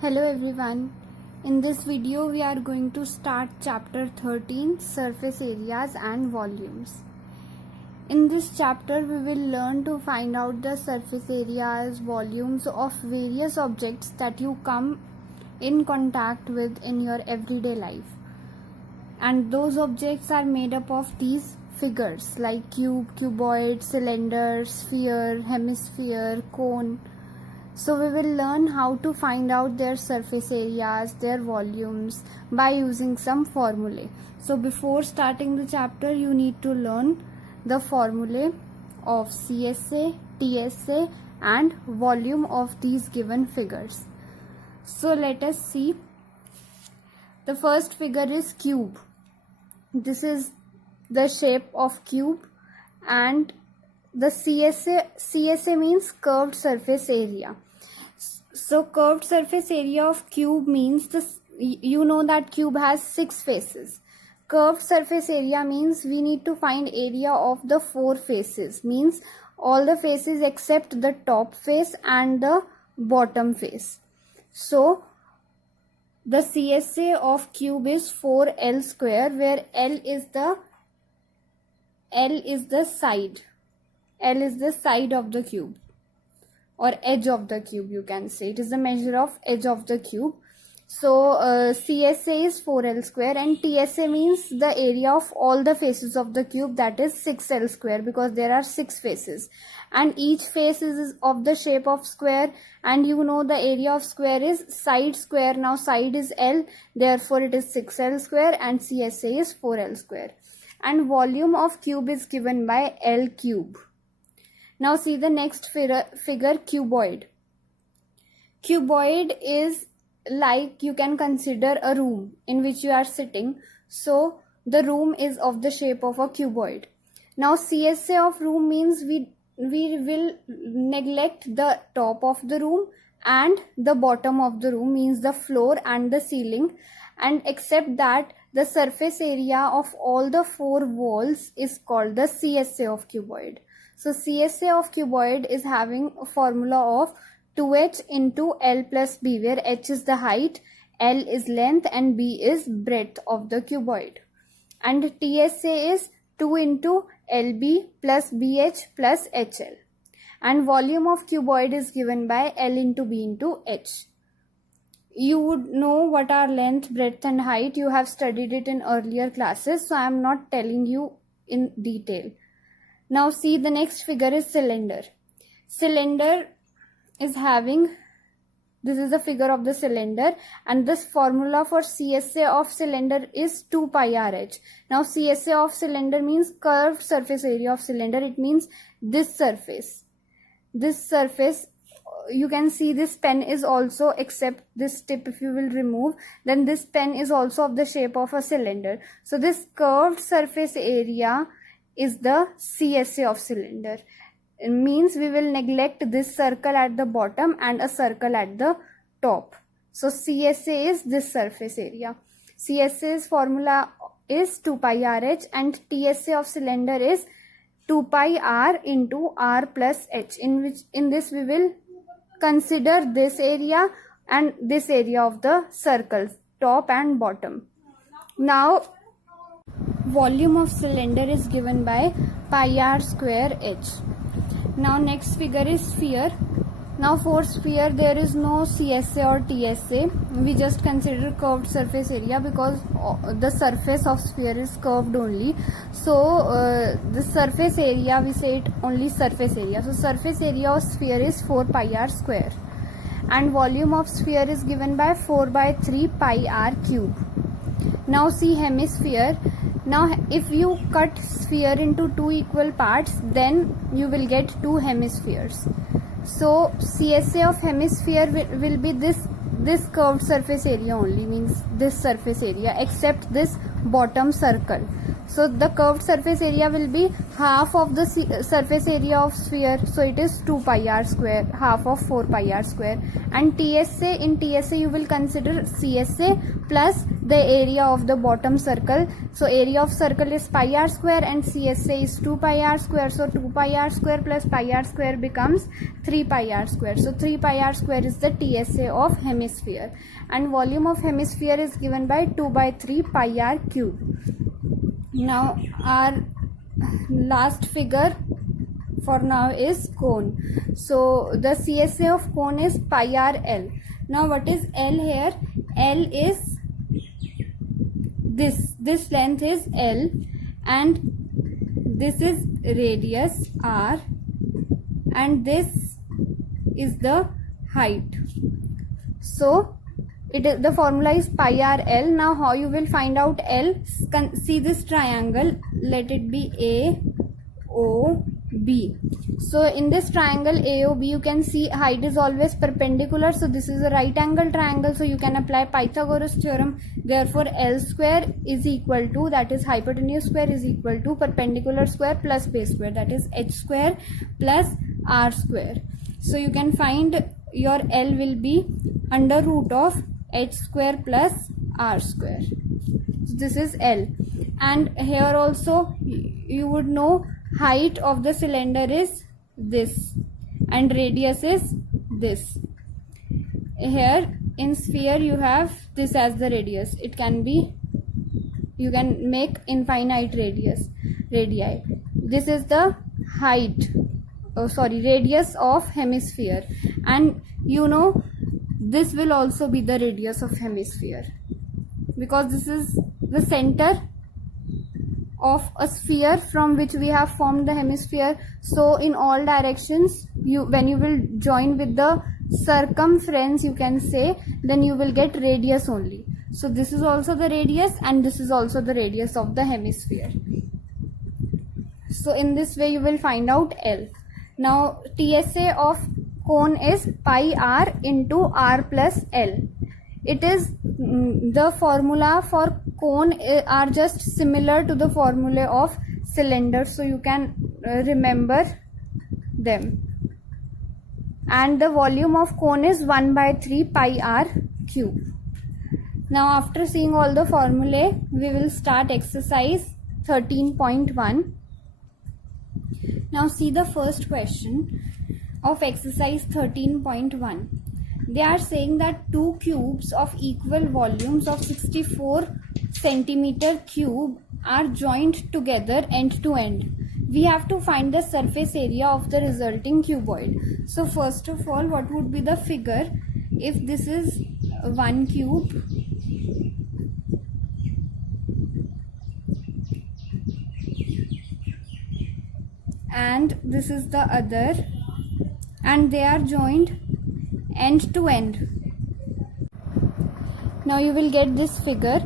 Hello everyone. In this video we are going to start chapter 13, surface areas and volumes. In this chapter we will learn to find out the surface areas, volumes of various objects that you come in contact with in your everyday life. And those objects are made up of these figures like cube, cuboid, cylinder, sphere, hemisphere, cone. So we will learn how to find out their surface areas, their volumes by using some formulae. So before starting the chapter, you need to learn the formulae of CSA, TSA and volume of these given figures. So let us see. The first figure is cube. This is the shape of cube, and the CSA means curved surface area. So curved surface area of cube means this, you know that cube has 6 faces. Curved surface area means we need to find area of the 4 faces, means all the faces except the top face and the bottom face. So the CSA of cube is 4L square, where L is the side. L is the side of the cube, or edge of the cube, you can say. It is the measure of edge of the cube. So CSA is 4L square, and TSA means the area of all the faces of the cube, that is 6L square, because there are 6 faces and each face is of the shape of square, and you know the area of square is side square. Now side is L, therefore it is 6L square, and CSA is 4L square. And volume of cube is given by L cube. Now see the next figure, cuboid. Cuboid is like, you can consider a room in which you are sitting. So the room is of the shape of a cuboid. Now CSA of room means we will neglect the top of the room and the bottom of the room, means the floor and the ceiling, and except that the surface area of all the 4 walls is called the CSA of cuboid. So CSA of cuboid is having a formula of 2h into L plus B, where h is the height, L is length and B is breadth of the cuboid. And TSA is 2 into LB plus BH plus HL. And volume of cuboid is given by L into B into H. You would know what are length, breadth and height. You have studied it in earlier classes, so I am not telling you in detail. Now see the next figure is cylinder. Cylinder is having, this is the figure of the cylinder, and this formula for CSA of cylinder is 2 pi RH. Now CSA of cylinder means curved surface area of cylinder. It means this surface. This surface, you can see this pen is also, except this tip if you will remove, then this pen is also of the shape of a cylinder. So this curved surface area is the CSA of cylinder. It means we will neglect this circle at the bottom and a circle at the top. So CSA is this surface area. CSA's formula is 2 pi RH, and TSA of cylinder is 2 pi R into R plus H, in this we will consider this area and this area of the circles, top and bottom. Now volume of cylinder is given by pi R square H. Now next figure is sphere. Now for sphere there is no CSA or TSA. We just consider curved surface area because the surface of sphere is curved only. So the surface area, we say it only surface area. So surface area of sphere is 4 pi R square. And volume of sphere is given by 4 by 3 pi R cube. Now see hemisphere. Now if you cut sphere into 2 equal parts, then you will get 2 hemispheres. So CSA of hemisphere will be this curved surface area only, means this surface area, except this bottom circle. So the curved surface area will be half of the surface area of sphere, so it is 2 pi r square, half of 4 pi r square. And TSA, in TSA you will consider CSA plus the area of the bottom circle. So area of circle is pi r square and CSA is 2 pi r square, so 2 pi r square plus pi r square becomes 3 pi r square. So 3 pi r square is the TSA of hemisphere, and volume of hemisphere is given by 2 by 3 pi r cube. Now our last figure for now is cone. So the CSA of cone is pi r L. Now what is L here? L is this length is L, and this is radius r, and this is the height. So it is, the formula is pi r L. Now how you will find out L? See this triangle, let it be A O B. So in this triangle AOB, you can see height is always perpendicular, so this is a right angle triangle, so you can apply Pythagoras theorem. Therefore L square is equal to, that is hypotenuse square is equal to perpendicular square plus base square, that is h square plus r square. So you can find your L will be under root of h square plus r square. So this is L. And here also you would know height of the cylinder is this and radius is this. Here in sphere you have this as the radius. It can be, you can make infinite radii. This is the height, radius of hemisphere, and you know this will also be the radius of hemisphere, because this is the center of a sphere from which we have formed the hemisphere. So in all directions, when you will join with the circumference, you can say, then you will get radius only. So this is also the radius and this is also the radius of the hemisphere. So in this way you will find out L. Now TSA of cone is pi r into r plus L. It is the formula for cone are just similar to the formula of cylinder, so you can remember them. And the volume of cone is 1 by 3 pi r cube. Now after seeing all the formulae, we will start exercise 13.1. Now see the first question of exercise 13.1. They are saying that two cubes of equal volumes of 64 centimeter cube are joined together end to end. We have to find the surface area of the resulting cuboid. So first of all, what would be the figure if this is one cube and this is the other, and they are joined end to end. Now you will get this figure,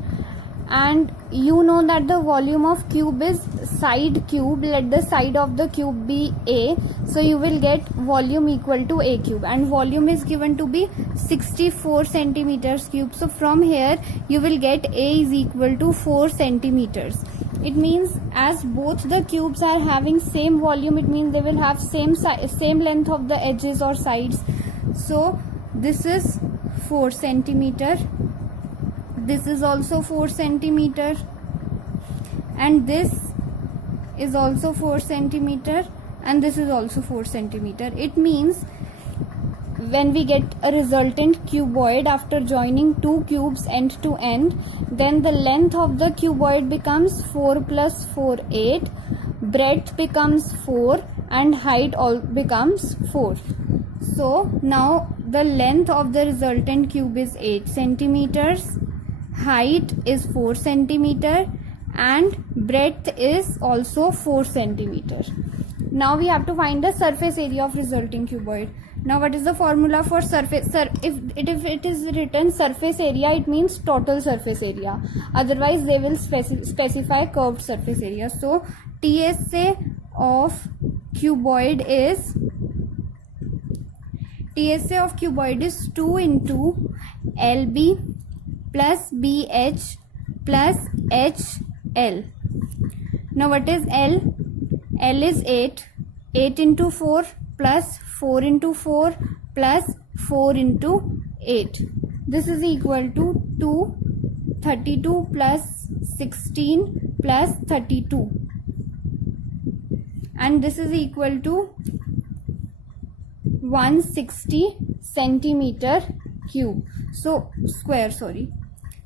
and you know that the volume of cube is side cube. Let the side of the cube be A, so you will get volume equal to A cube, and volume is given to be 64 centimeters cube. So from here you will get A is equal to 4 centimeters. It means as both the cubes are having same volume, it means they will have same length of the edges or sides. So this is 4 centimeter, this is also 4 centimeter, and this is also 4 centimeter, and this is also 4 centimeter. It means when we get a resultant cuboid after joining two cubes end to end, then the length of the cuboid becomes 4 plus 4, 8, breadth becomes 4, and height all becomes 4. So now the length of the resultant cube is 8 centimeters, height is 4 centimeter, and breadth is also 4 centimeter. Now we have to find the surface area of resulting cuboid. Now what is the formula for surface? If it is written surface area, it means total surface area. Otherwise they will specify curved surface area. So TSA of cuboid is 2 into LB plus BH plus HL. Now what is L? L is 8. 8 into 4 plus 4 into 4 plus 4 into 8. This is equal to 2. 32 plus 16 plus 32. And this is equal to 160 centimeter cube. So square, sorry.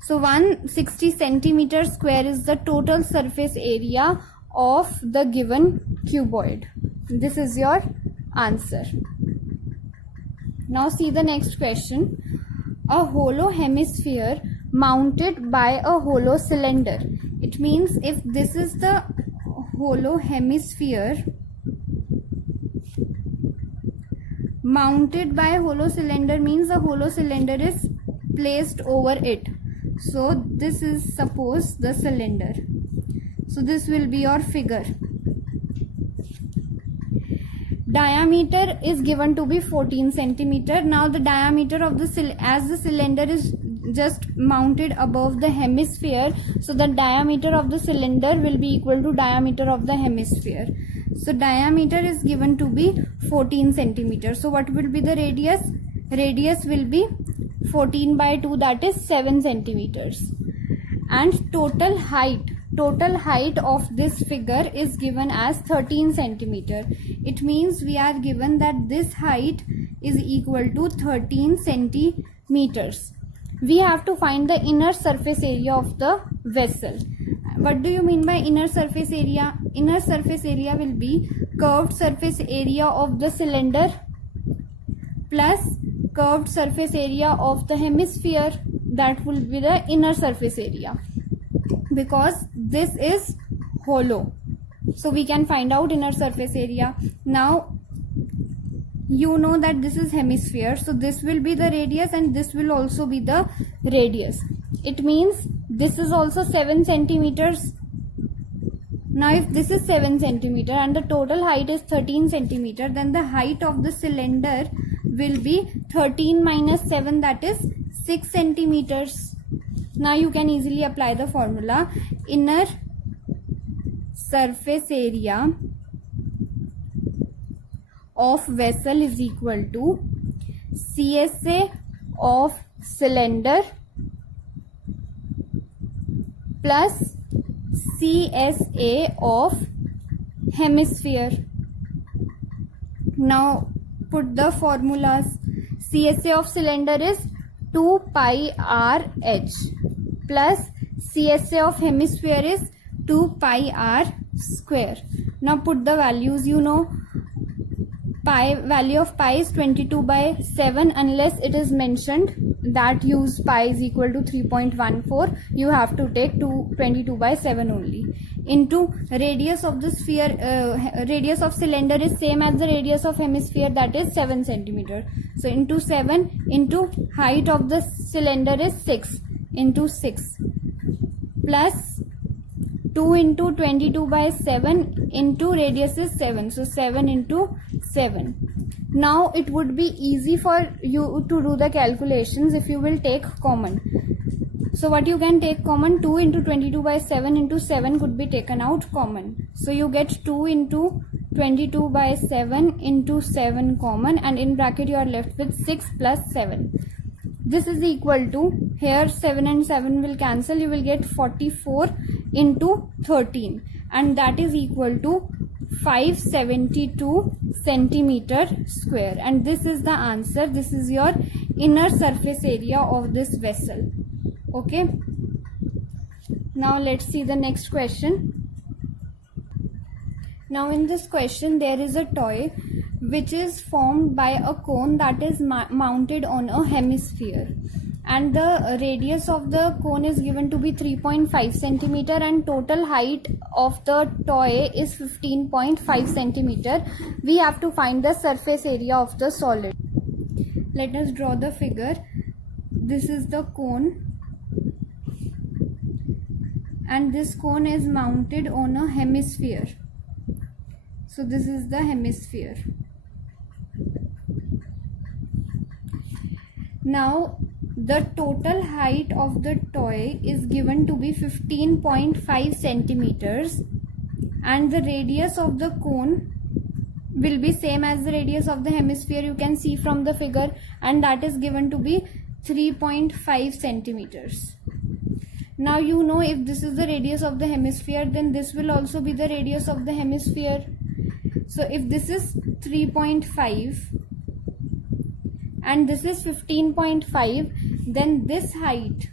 So 160 centimeter square is the total surface area of the given cuboid. This is your answer. Now see the next question. A hollow hemisphere mounted by a hollow cylinder. It means if this is the hollow hemisphere mounted by a hollow cylinder, means the hollow cylinder is placed over it. So this is suppose the cylinder. So this will be your figure. Diameter is given to be 14 centimeter. Now the diameter of the as the cylinder is just mounted above the hemisphere, so the diameter of the cylinder will be equal to diameter of the hemisphere. So diameter is given to be 14 centimeters. So what will be the radius? Radius will be 14 by 2, that is 7 centimeters. And total height of this figure is given as 13 centimeter. It means we are given that this height is equal to 13 centimeters. We have to find the inner surface area of the vessel. What do you mean by inner surface area? Inner surface area will be curved surface area of the cylinder plus curved surface area of the hemisphere. That will be the inner surface area, because this is hollow. So we can find out inner surface area. Now you know that this is hemisphere, so this will be the radius and this will also be the radius. It means this is also 7 centimeters. Now if this is 7 centimeter and the total height is 13 centimeter, then the height of the cylinder will be 13 minus 7, that is 6 centimeters. Now you can easily apply the formula. Inner surface area of vessel is equal to CSA of cylinder plus CSA of hemisphere. Now put the formulas. CSA of cylinder is 2 pi r h plus CSA of hemisphere is 2 pi r square. Now put the values. You know value of pi is 22 by 7, unless it is mentioned that use pi is equal to 3.14. You have to take 22 by 7 only. Into radius of the sphere, radius of cylinder is same as the radius of hemisphere, that is 7 centimeter. So into 7 into height of the cylinder is 6 into 6 plus 2 into 22 by 7 into radius is 7. So 7 into 7. Now it would be easy for you to do the calculations if you will take common. So what you can take common? 2 into 22 by 7 into 7 could be taken out common. So you get 2 into 22 by 7 into 7 common, and in bracket you are left with 6 plus 7. This is equal to, here 7 and 7 will cancel, you will get 44 into 13, and that is equal to 572 centimeter square. And this is the answer. This is your inner surface area of this vessel. Okay. Now let's see the next question. Now in this question there is a toy which is formed by a cone that is mounted on a hemisphere, and the radius of the cone is given to be 3.5 centimeter and total height of the toy is 15.5 centimeter. We have to find the surface area of the solid. Let us draw the figure. This is the cone, and this cone is mounted on a hemisphere. So this is the hemisphere. Now the total height of the toy is given to be 15.5 centimeters, and the radius of the cone will be same as the radius of the hemisphere, you can see from the figure, and that is given to be 3.5 centimeters. Now you know if this is the radius of the hemisphere, then this will also be the radius of the hemisphere. So if this is 3.5 and this is 15.5, then this height,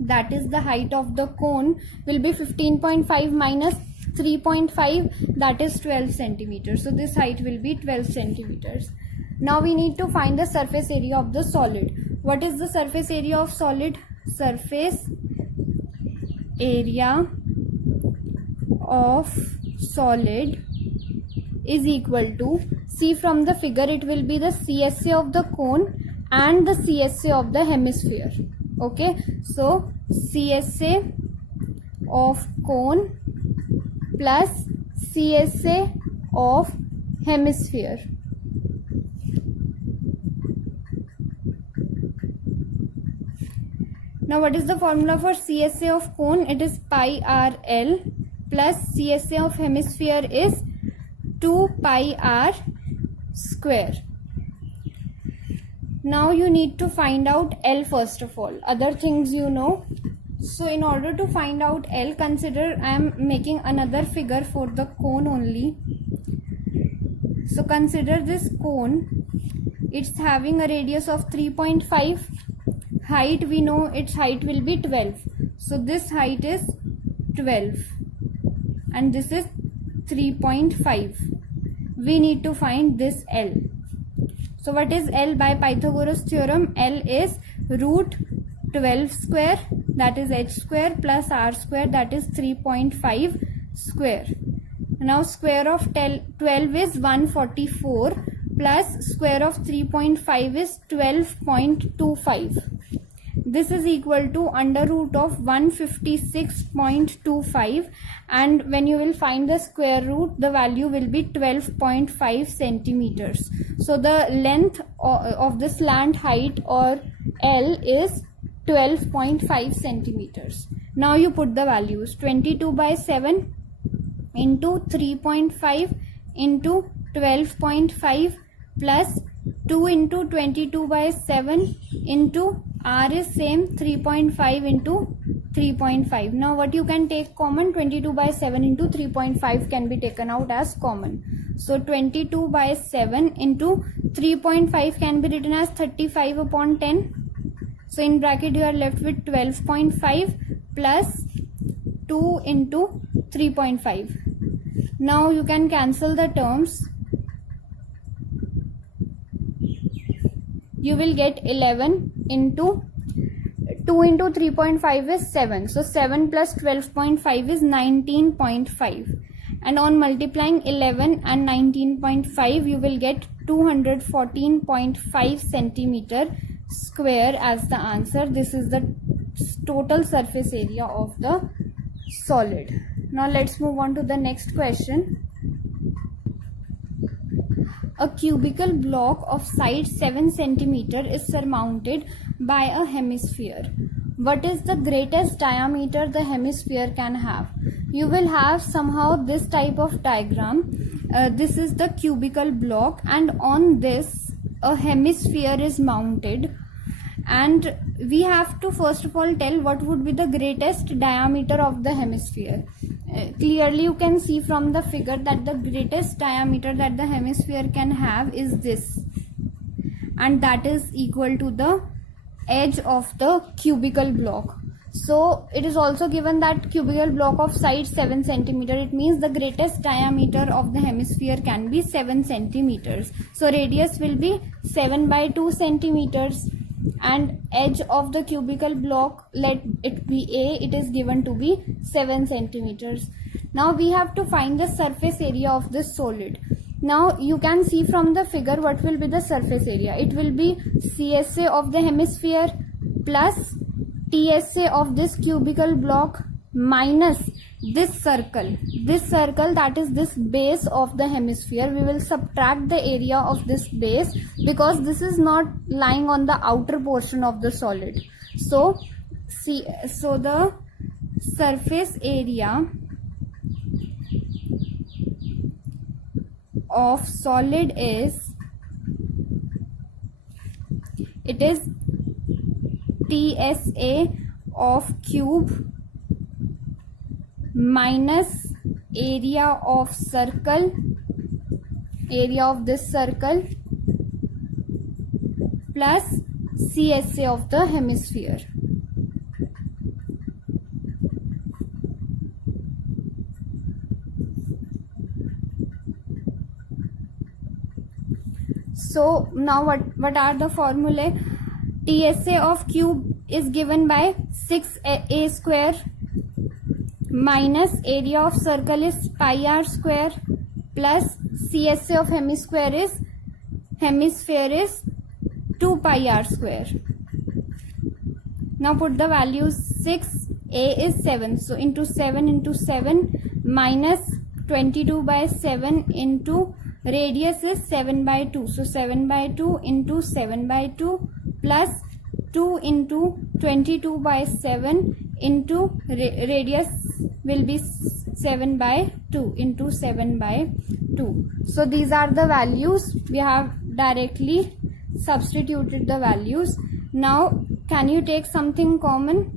that is the height of the cone, will be 15.5 minus 3.5, that is 12 centimeters. So this height will be 12 centimeters. Now we need to find the surface area of the solid. What is the surface area of solid? Surface area of solid is equal to, see from the figure, it will be the CSA of the cone and the CSA of the hemisphere. Okay, so CSA of cone plus CSA of hemisphere. Now what is the formula for CSA of cone? It is pi r L plus CSA of hemisphere is 2 pi r square. Now you need to find out L first of all. Other things you know. So in order to find out L, consider I am making another figure for the cone only. So consider this cone. It's having a radius of 3.5. Height, we know its height will be 12. So this height is 12 and this is 3.5. We need to find this L. So what is L by Pythagoras theorem? L is root 12 square, that is h square, plus r square, that is 3.5 square. Now square of 12 is 144 plus square of 3.5 is 12.25. This is equal to under root of 156.25, and when you will find the square root, the value will be 12.5 centimeters. So the length of the slant height or L is 12.5 centimeters. Now you put the values. 22 by 7 into 3.5 into 12.5 plus 2 into 22 by 7 into r is same 3.5 into 3.5. Now what you can take common? 22 by 7 into 3.5 can be taken out as common. So 22 by 7 into 3.5 can be written as 35 upon 10. So in bracket you are left with 12.5 plus 2 into 3.5. Now you can cancel the terms. You will get 11 into 2 into 3.5 is 7. So 7 plus 12.5 is 19.5. And on multiplying 11 and 19.5, you will get 214.5 centimeter square as the answer. This is the total surface area of the solid. Now let's move on to the next question. A cubical block of side 7 centimeter is surmounted by a hemisphere. What is the greatest diameter the hemisphere can have? You will have somehow this type of diagram. This is the cubical block, and on this a hemisphere is mounted, and we have to first of all tell what would be the greatest diameter of the hemisphere. Clearly you can see from the figure that the greatest diameter that the hemisphere can have is this, and that is equal to the edge of the cubical block. So it is also given that cubical block of side 7 centimeter. It means the greatest diameter of the hemisphere can be 7 centimeters. So radius will be 7 by 2 centimeters. And edge of the cubical block, let it be A, it is given to be 7 centimeters. Now we have to find the surface area of this solid. Now you can see from the figure what will be the surface area. It will be CSA of the hemisphere plus TSA of this cubical block minus this circle, that is this base of the hemisphere. We will subtract the area of this base because this is not lying on the outer portion of the solid. So the surface area of solid is, it is TSA of cube minus area of circle, area of this circle, plus CSA of the hemisphere. So now what are the formulae? TSA of cube is given by 6a square minus area of circle is pi r square plus CSA of hemisphere is 2 pi r square. Now put the values. 6a is 7, so into 7 minus 22 by 7 into radius is 7 by 2, so 7 by 2 into 7 by 2 plus 2 into 22 by 7 into radius will be 7 by 2 into 7 by 2. So these are the values. We have directly substituted the values. Now can you take something common?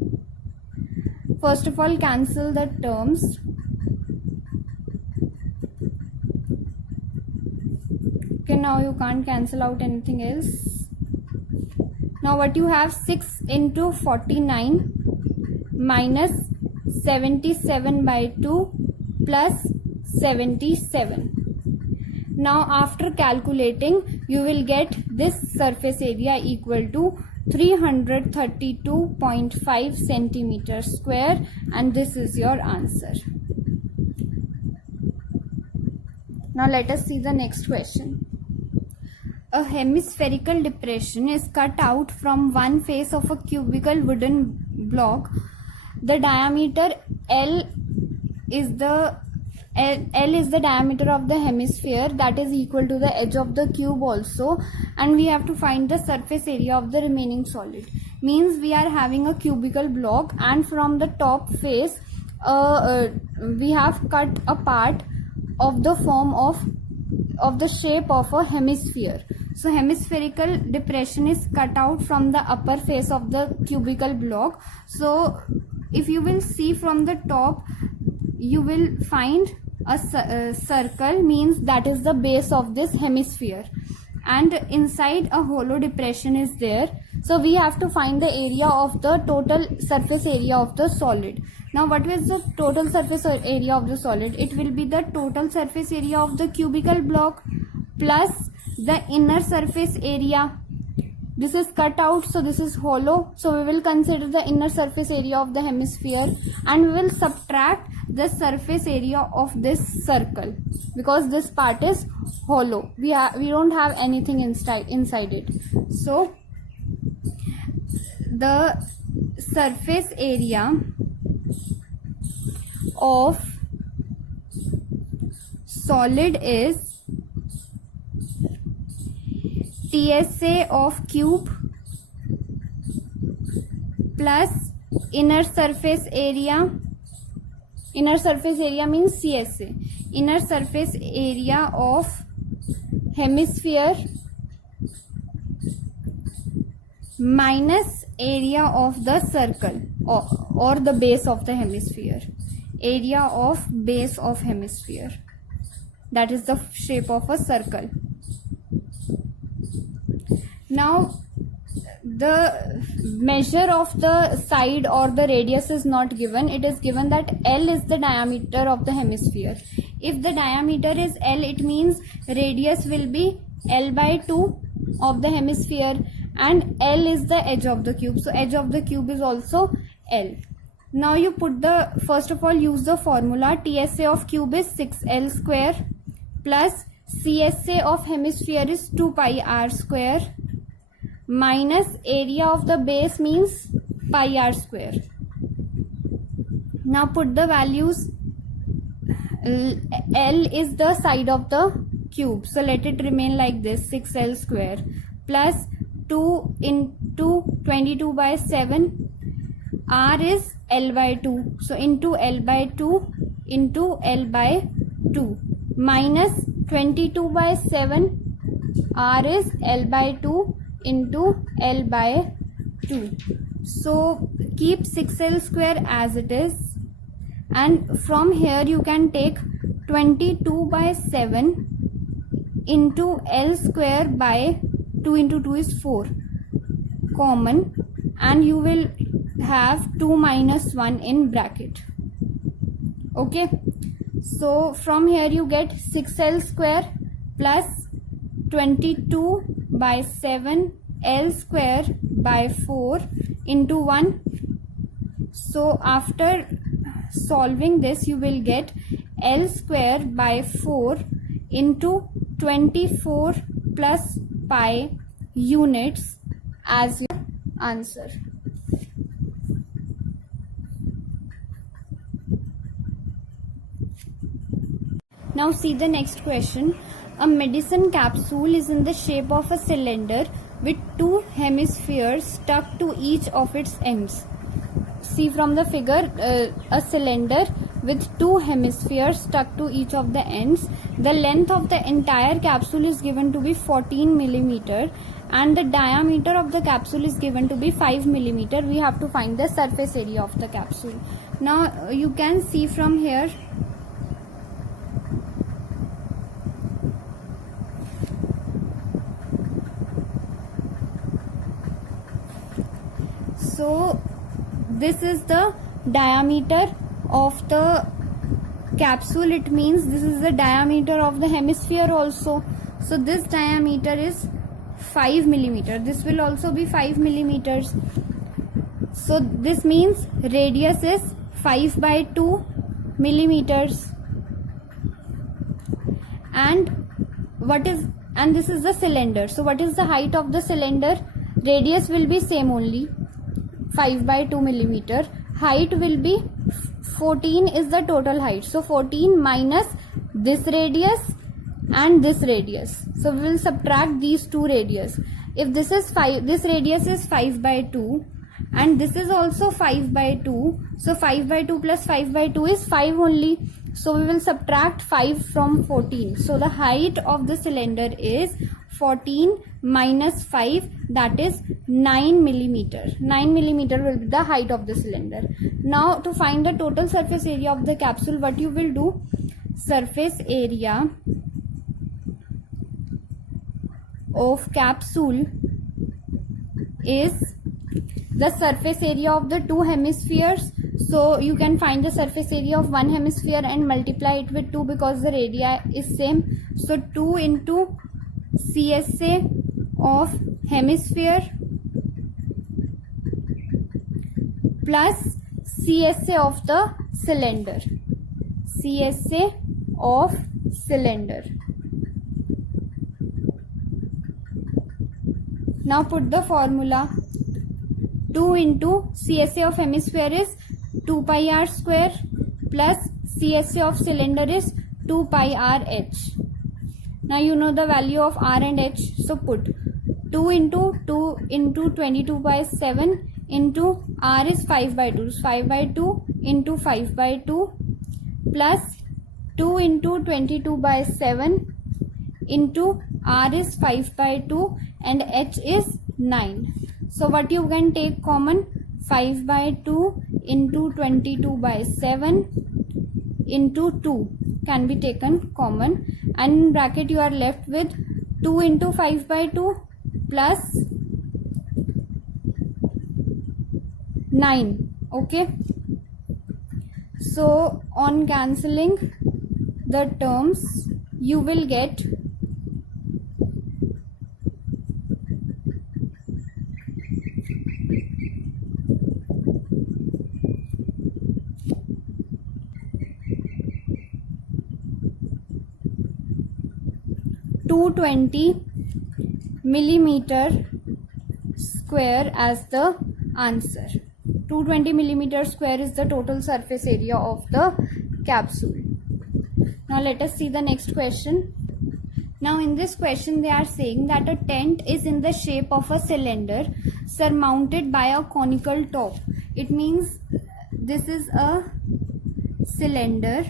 First of all, cancel the terms. Okay, now you can't cancel out anything else. Now what you have, 6 into 49 minus 77 by 2 plus 77. Now after calculating, you will get this surface area equal to 332.5 centimeters square, and this is your answer. Now let us see the next question. A hemispherical depression is cut out from one face of a cubical wooden block. The diameter L is the diameter of the hemisphere, that is equal to the edge of the cube also, and we have to find the surface area of the remaining solid. Means we are having a cubical block, and from the top face we have cut a part of the form of the shape of a hemisphere. So hemispherical depression is cut out from the upper face of the cubical block. So if you will see from the top, you will find a circle, means that is the base of this hemisphere, and inside a hollow depression is there. So we have to find the area of the total surface area of the solid. Now what is the total surface area of the solid? It will be the total surface area of the cubical block plus the inner surface area. This is cut out, so this is hollow, so we will consider the inner surface area of the hemisphere, and we will subtract the surface area of this circle because this part is hollow. We don't have anything inside it. So the surface area of solid is TSA of cube plus inner surface area. Inner surface area means CSA. Inner surface area of hemisphere minus area of the circle or the base of the hemisphere. Area of base of hemisphere, that is the shape of a circle. Now the measure of the side or the radius is not given. It is given that L is the diameter of the hemisphere. If the diameter is L, it means radius will be L by 2 of the hemisphere, and L is the edge of the cube, so edge of the cube is also L. Now you put the, first of all, use the formula. TSA of cube is 6L square plus CSA of hemisphere is 2 pi r square minus area of the base means pi r square. Now put the values. L is the side of the cube, so let it remain like this, 6L square plus 2 into 22 by 7. R is L by 2, so into L by 2 into L by 2 minus 22 by 7, r is L by 2 into L by 2. So keep 6L square as it is, and from here you can take 22 by 7 into L square by 2 into 2 is 4 common, and you will have 2 minus 1 in bracket. Okay, so from here you get 6L square plus 22 by 7 L square by 4 into 1. So after solving this you will get L square by 4 into 24 plus pi units as your answer. Now see the next question. A medicine capsule is in the shape of a cylinder with two hemispheres stuck to each of its ends. See from the figure, a cylinder with two hemispheres stuck to each of the ends. The length of the entire capsule is given to be 14 millimeter and the diameter of the capsule is given to be 5 millimeter. We have to find the surface area of the capsule. Now you can see from here, so this is the diameter of the capsule. It means this is the diameter of the hemisphere also. So this diameter is 5 millimeter. This will also be 5 millimeters. So this means radius is 5 by 2 millimeters. And this is the cylinder. So what is the height of the cylinder? Radius will be same only, 5 by 2 millimeter. Height will be 14 is the total height. So 14 minus this radius and this radius. So we will subtract these two radius. If this is 5, this radius is 5 by 2 and this is also 5 by 2. So 5 by 2 plus 5 by 2 is 5 only. So we will subtract 5 from 14. So the height of the cylinder is 14 minus 5, that is 9 millimeter. 9 millimeter will be the height of the cylinder. Now to find the total surface area of the capsule, what you will do? Surface area of capsule is the surface area of the two hemispheres. So you can find the surface area of one hemisphere and multiply it with 2 because the radii is same. So 2 into CSA of hemisphere plus CSA of the cylinder. CSA of cylinder. Now put the formula. 2 into CSA of hemisphere is 2 pi r square plus CSA of cylinder is 2 pi r h. Now you know the value of r and h, so put 2 into 22 by 7 into r is 5 by 2, 5 by 2 into 5 by 2 plus 2 into 22 by 7 into r is 5 by 2 and h is 9. So what you can take common? 5 by 2 into 22 by 7 into 2 can be taken common, and in bracket you are left with 2 into 5 by 2 plus 9. Okay, so on cancelling the terms you will get 220 millimeter square as the answer. 220 millimeter square is the total surface area of the capsule. Now let us see the next question. Now in this question they are saying that a tent is in the shape of a cylinder surmounted by a conical top. It means this is a cylinder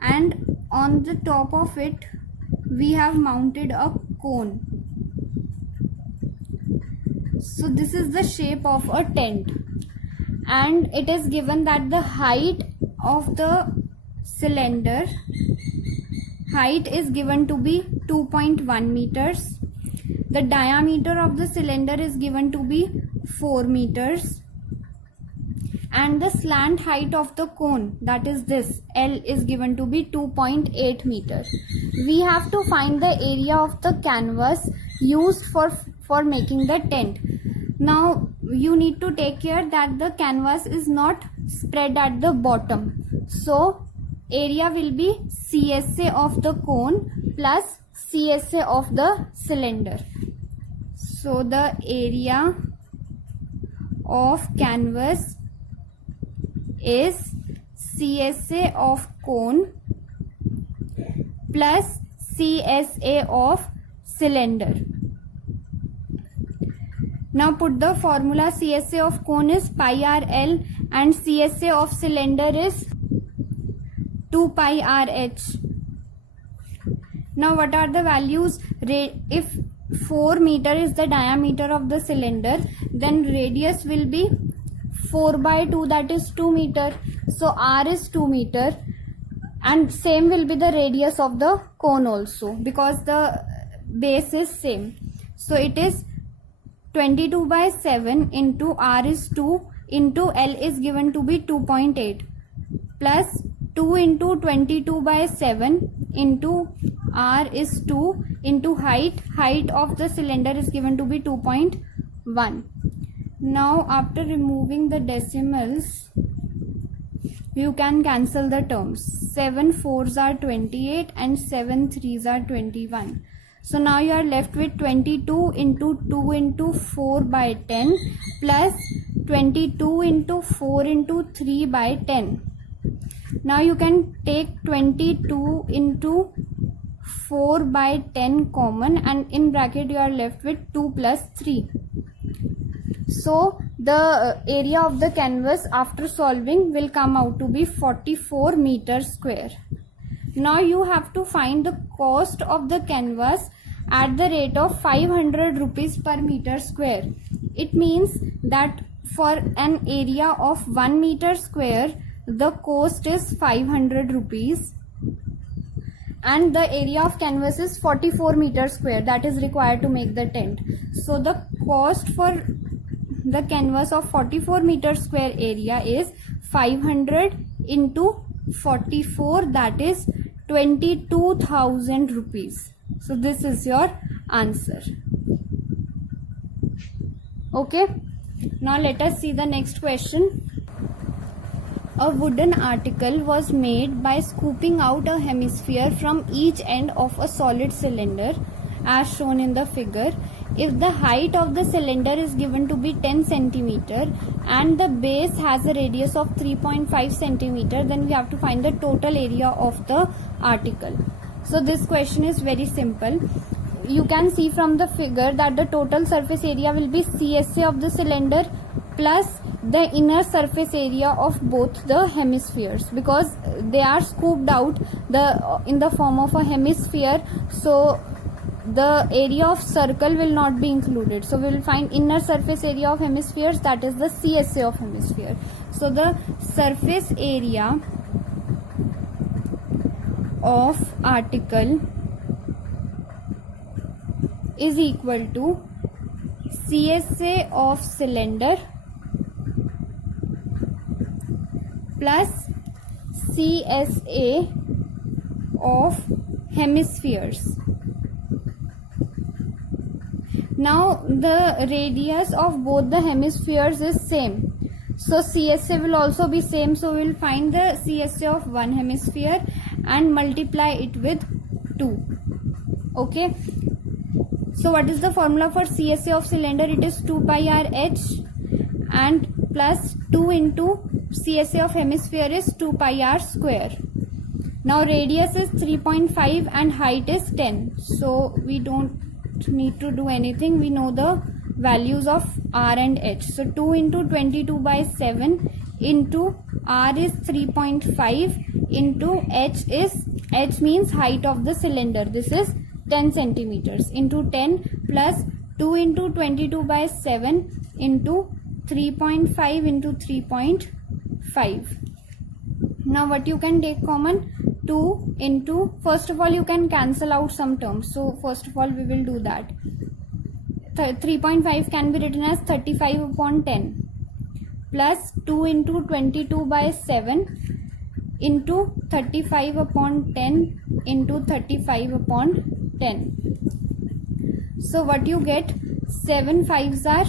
and on the top of it we have mounted a cone. So this is the shape of a tent, and it is given that the height of the cylinder height is given to be 2.1 meters. The diameter of the cylinder is given to be 4 meters, and the slant height of the cone, that is this L, is given to be 2.8 meters. We have to find the area of the canvas used for making the tent. Now you need to take care that the canvas is not spread at the bottom. So area will be CSA of the cone plus CSA of the cylinder. So the area of canvas is CSA of cone plus CSA of cylinder. Now put the formula. CSA of cone is pi r L and CSA of cylinder is 2 pi r h. Now what are the values? If 4 meter is the diameter of the cylinder, then radius will be 4 by 2, that is 2 meter. So r is 2 meter, and same will be the radius of the cone also, because the base is same. So it is 22 by 7 into r is 2 into L is given to be 2.8 plus 2 into 22 by 7 into r is 2 into height of the cylinder is given to be 2.1. Now after removing the decimals, you can cancel the terms. 7 4s are 28 and 7 3s are 21. So now you are left with 22 into 2 into 4 by 10 plus 22 into 4 into 3 by 10. Now you can take 22 into 4 by 10 common, and in bracket you are left with 2 plus 3. So the area of the canvas after solving will come out to be 44 meters square. Now you have to find the cost of the canvas at the rate of 500 rupees per meter square. It means that for an area of 1 meter square, the cost is 500 rupees, and the area of canvas is 44 meters square that is required to make the tent. So the cost for the canvas of 44 meters square area is 500 into 44, that is 22,000 rupees. So this is your answer. Okay, now let us see the next question. A wooden article was made by scooping out a hemisphere from each end of a solid cylinder as shown in the figure. If the height of the cylinder is given to be 10 centimeter and the base has a radius of 3.5 centimeter, then we have to find the total area of the article. So this question is very simple. You can see from the figure that the total surface area will be CSA of the cylinder plus the inner surface area of both the hemispheres, because they are scooped out in the form of a hemisphere. So the area of circle will not be included. So we will find inner surface area of hemispheres, that is the CSA of hemisphere. So the surface area of article is equal to CSA of cylinder plus CSA of hemispheres. Now the radius of both the hemispheres is same, so CSA will also be same. So we will find the CSA of one hemisphere and multiply it with 2. Okay, so what is the formula for CSA of cylinder? It is 2 pi r h and plus 2 into CSA of hemisphere is 2 pi r square. Now radius is 3.5 and height is 10, so we don't need to do anything. We know the values of r and h. So 2 into 22 by 7 into r is 3.5 into h is H means height of the cylinder. This is 10 centimeters into 10 plus 2 into 22 by 7 into 3.5 into 3.5. Now what you can take common? 2 into, first of all you can cancel out some terms. So first of all we will do that. 3.5 can be written as 35 upon 10 plus 2 into 22 by 7 into 35 upon 10 into 35 upon 10. So what you get, 7 5s are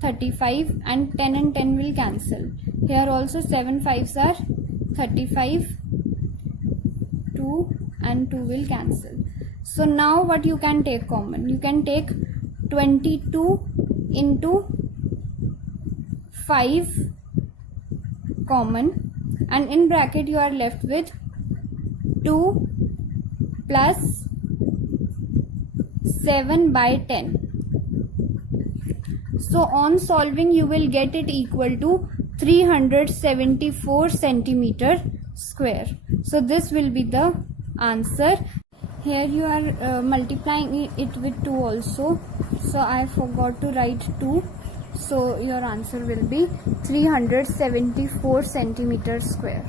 35 and 10 will cancel. Here also 7 5s are 35, 2 and 2 will cancel. So now what you can take common? You can take 22 into 5 common, and in bracket you are left with 2 plus 7 by 10. So on solving you will get it equal to 374 centimeter square. So this will be the answer. Here you are multiplying it with 2 also. So I forgot to write 2. So your answer will be 374 centimeters square.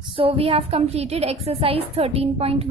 So we have completed exercise 13.1.